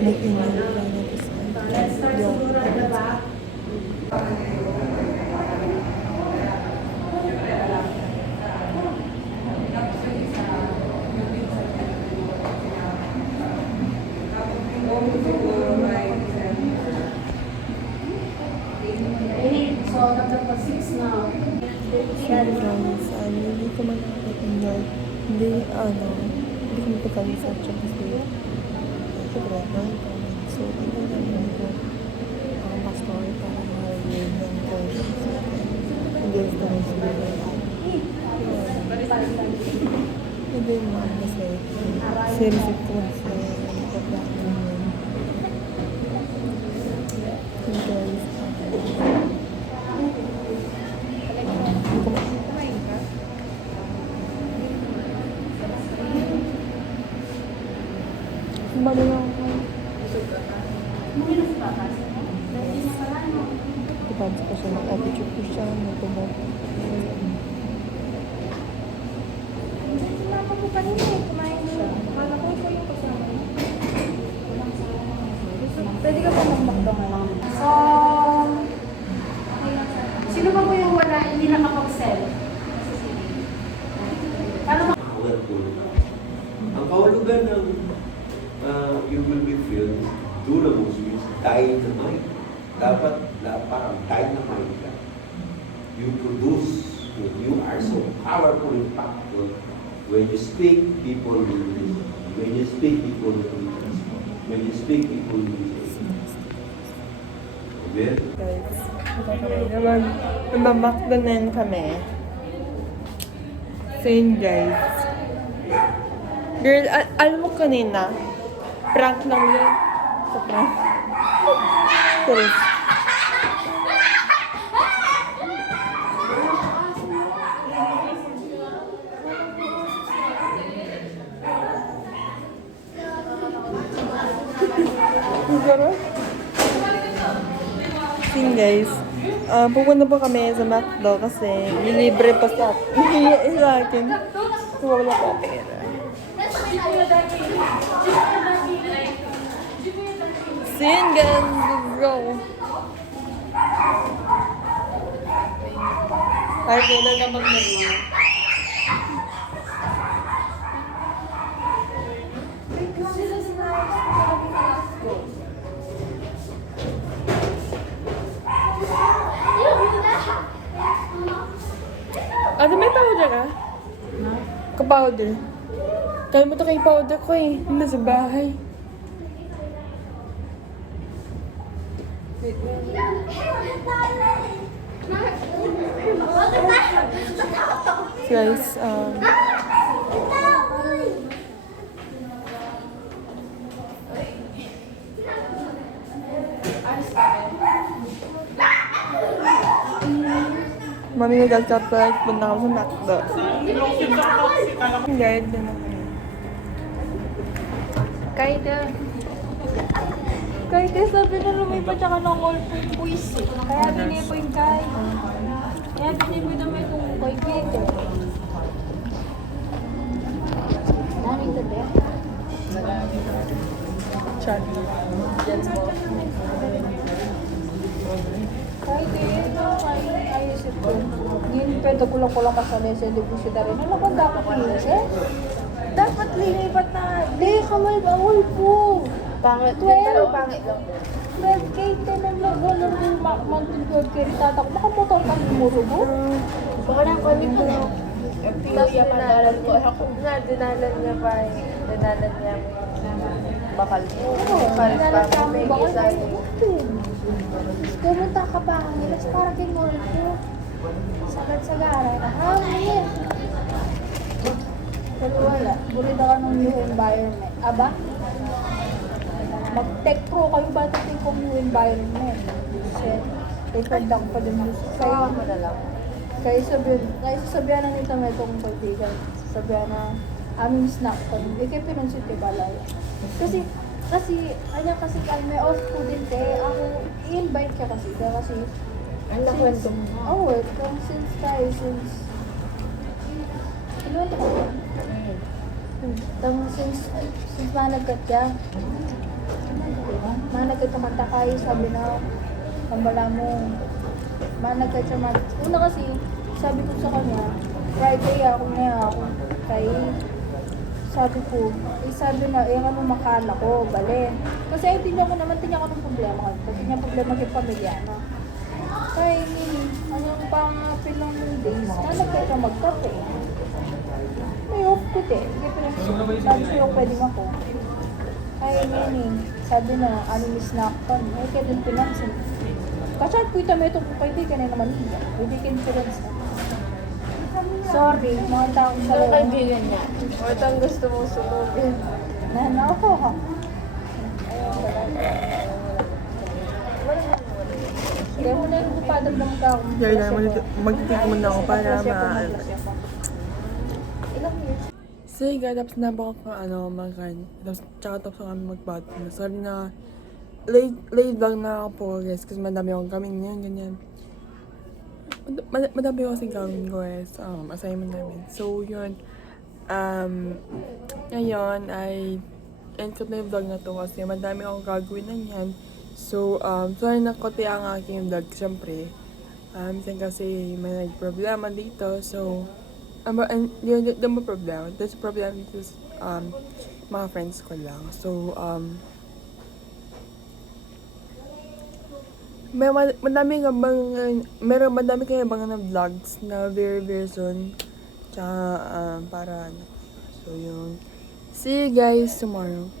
nag-ingat ka na kasi yung So, dapat 6 na. sorry guys, hindi ko man nakapag-enjoy. Hindi ko mapagkalisat siya kasi sobrang dahil kami. So, hindi namin ko ang pastor para ma-review ng course. Hindi ko na sila hindi naman kasi seriously ko kasi nagpapakita yun. Hey guys, bago lang ako. Ipansin ko siya, mag-attitude ko siya, mag-promote. Sinama ko kanina eh, kumain siya. Kala ko ikaw yung kasama. Pwede ka pa magmakdo nga. So, sino ba po yung wala, hindi nakapag-sell? Paano ba? Powerful. Ang kahulugan ng you will be filled, dunamis means dynamite. Dapat parang dynamite ka. You produce, you are so powerful, impactful. When you speak, people will listen. When you speak, people will transform. When you speak, people will listen. Amen? Guys, naman, namamakdanan kami. So yun guys. Girl, alam mo kanina, prank lang yun. Sa prank. Serious. Siguro? Yun guys. Pupunta po kami sa McDo kasi libre pa sa akin. Wala pa pera. So yun guys, let's go. Kahit wala na maglaro. Ate, may powder ka? Ka-powder. Kaya mo ito kay powder ko eh. Nasa bahay. Guys, mami nag-surprise, punta kami sa McDo. Guys, din ako. Kahit sabi na lumipat siya ka ng all food puisi. Kaya binipo yung kay. Kaya binipo naman kung kay Peter. Daming tabi. Chat. Kahit ayosip ko. Ngayon pwede kulang-kulang ka sa lesa. Di po siya rin. Ano ba dapat linis eh? Dapat linipat na. Di, kamay bawal po. Pangit 12. pero pangit lang. 12K, 10 ang lago lang yung mountain 12K tatak. Baka motor ka lumuro mo? Baka lang kami po. Tapos dinalan ko. Dinalan niya pa eh. Dinalan niya bakal mo. Para pa may isa yung Pumunta ka pa ang ilas para kay mall ko. Sagad-sagara. Hangin. Pero wala. Bulit ako ng new environment. Aba? Mag-tech pro kayo ba ito kung new environment? Kasi, record lang pa din mo. Kaya mo na lang. Kaya sabihan na nito may itong kaibigan. Sabihan na aming snack ko. Ikay pinunsit kay Balay. Kasi may off ko din kaya ako i-invite ka kasi. Kaya kasi, Ang nakwento mo. oh, since ano ito? Since managkat ka, Manag ka kumanta kayo, sabi na, pambala mo. Manag ka kumanta. Una kasi, sabi ko sa kanya, Friday ako kay sabi ko, sabi na, ano makala ko, bale. Kasi ay, tinya ko ng problema. Kasi niya problema kay pamilya, no? Kaya, anong pang pilang days, manag ka magkape. May off ko din. Sabi ko, pwede ako. Ay, sabi na, miss na ako. Ay, kaya din pinansin. Kasi po ito may itong kaibigan na naman niya. Kaibigan friends na. Sorry, mga taong sa Ang kaibigan niya. What ang gusto mong sumugin? Nana ako ha. Kaya mo na yung upadag ng ka. Kaya na, magtitig muna ako para Ilang years? So, tapos na ba ako makan. Tapos kami mag-bathroom. Sorry na, late vlog na ako po guys. Kasi madami akong gawin ngayon, ganyan. Madami ako kasing gawin guys. Assignment namin. So, yun. Ngayon ay end ko na yung vlog na to kasi madami akong gagawin na yan. So, sorry na kote ang aking vlog, syempre. Minsan kasi may problema dito. So, yung problema. There's a problem dito mga friends ko lang. So, madami kayo bang na vlogs na very very soon. Tsaka, para, so yun. See you guys tomorrow.